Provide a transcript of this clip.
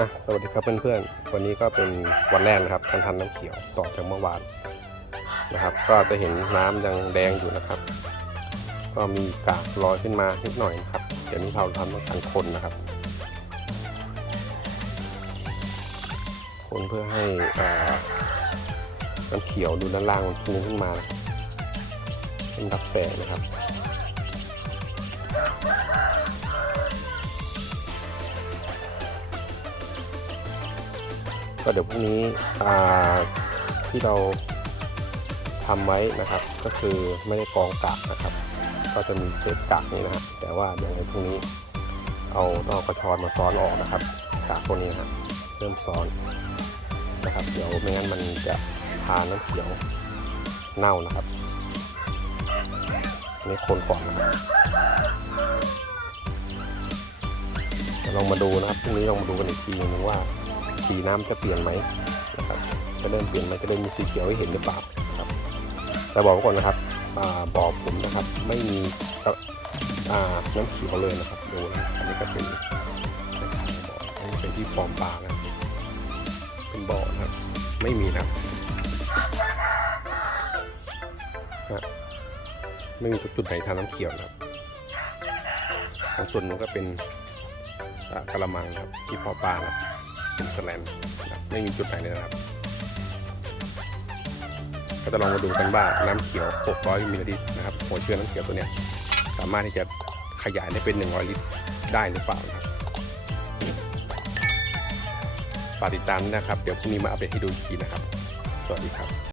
อะสวัสดีครับเพื่อนๆ วันนี้ก็เป็นวันแรกนะครับการทำน้ำเขียวต่อจากเมื่อวานนะครับ ก็จะเห็นน้ำยังแดงอยู่นะครับ ก็มีกากลอยขึ้นมานิดหน่อยนะครับ เดี๋ยวนี้เราทำต้องการคนนะครับ คนเพื่อให้น้ำเขียวดูด้านล่างมันฟูขึ้นมาเป็นรับแสงนะครับ ก็เดี๋ยวพรุ่งนี้ที่เราทำไว้นะครับ ก็คือไม่ได้กองกากนะครับ ก็จะมีเศษกากนี่นะครับ แต่ว่าเดี๋ยวในพรุ่งนี้เอาต้องเอากระชอนมาซ้อนออกนะครับกากพวกนี้นะครับเริ่มซ้อนนะครับ เดี๋ยวไม่งั้นมันจะทานน้ำเขียวเน่านะครับนนี้คนก่อนนะครับลองมาดูนะครับพรุ่งนี้ลองมาดูกันอีกทีนึงว่า สีน้ำจะเปลี่ยนไหมนะครับจะเริ่มเปลี่ยนไหมจะเริ่มมีสีเขียวให้เห็นหรือเปล่าครับแต่บอกไว้ก่อนนะครับอ่าบ่อผมนะครับ ไม่มีน้ำเขียวเลยนะครับดูนะอันนี้ก็เป็นบ่ออันนี้เป็นที่ฟอร์มปลานะเป็นบ่อนะครับไม่มีนะครับนะไม่มีจุดไหนทาน้ำเขียวนะครับทางส่วนนู้นก็เป็นกระมังครับที่พาะปลานะครับ สแลนไม่มีจุดไหนเลยนะครับ ก็จะลองมาดูกันว่าน้ำเขียว 600มิลลิลิตรนะครับหัวเชื้อน้ำเขียวตัวเนี้ยสามารถที่จะขยายได้เป็น 100 ลิตรได้หรือเปล่าครับฝากติดตามนะครับ เดี๋ยวพรุ่งนี้มาอัปเดตให้ดูอีกทีนะครับ สวัสดีครับ